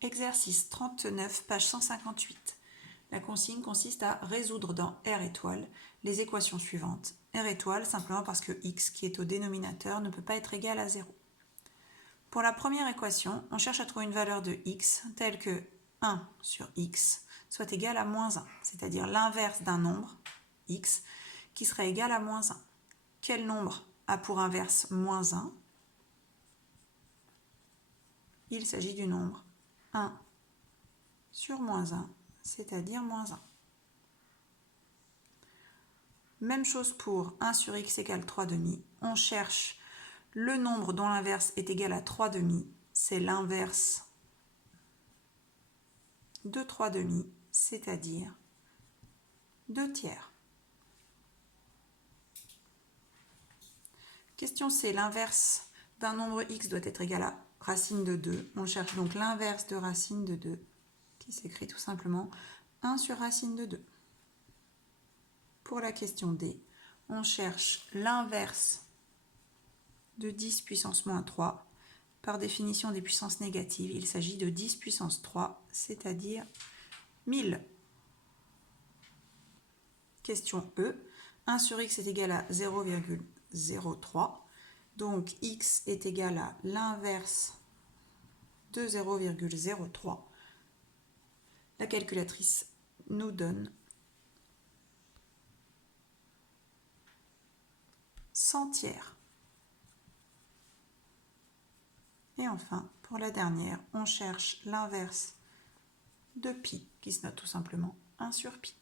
Exercice 39, page 158. La consigne consiste à résoudre dans R étoile les équations suivantes. R étoile simplement parce que x, qui est au dénominateur, ne peut pas être égal à 0. Pour la première équation, on cherche à trouver une valeur de x telle que 1 sur x soit égal à moins 1, c'est-à-dire l'inverse d'un nombre, x, qui serait égal à moins 1. Quel nombre a pour inverse moins 1 ? Il s'agit du nombre 1 sur moins 1, c'est-à-dire moins 1. Même chose pour 1 sur x égale 3 demi. On cherche le nombre dont l'inverse est égal à 3 demi. C'est l'inverse de 3 demi, c'est-à-dire 2 tiers. Question C. L'inverse d'un nombre x doit être égal à racine de 2. On cherche donc l'inverse de racine de 2, qui s'écrit tout simplement 1 sur racine de 2. Pour la question D, on cherche l'inverse de 10 puissance moins 3. Par définition des puissances négatives, il s'agit de 10 puissance 3, c'est-à-dire 1000. Question E, 1 sur x est égal à 0,03. Donc x est égal à l'inverse de 0,03. La calculatrice nous donne 100 tiers. Et enfin, pour la dernière, on cherche l'inverse de pi, qui se note tout simplement 1 sur pi.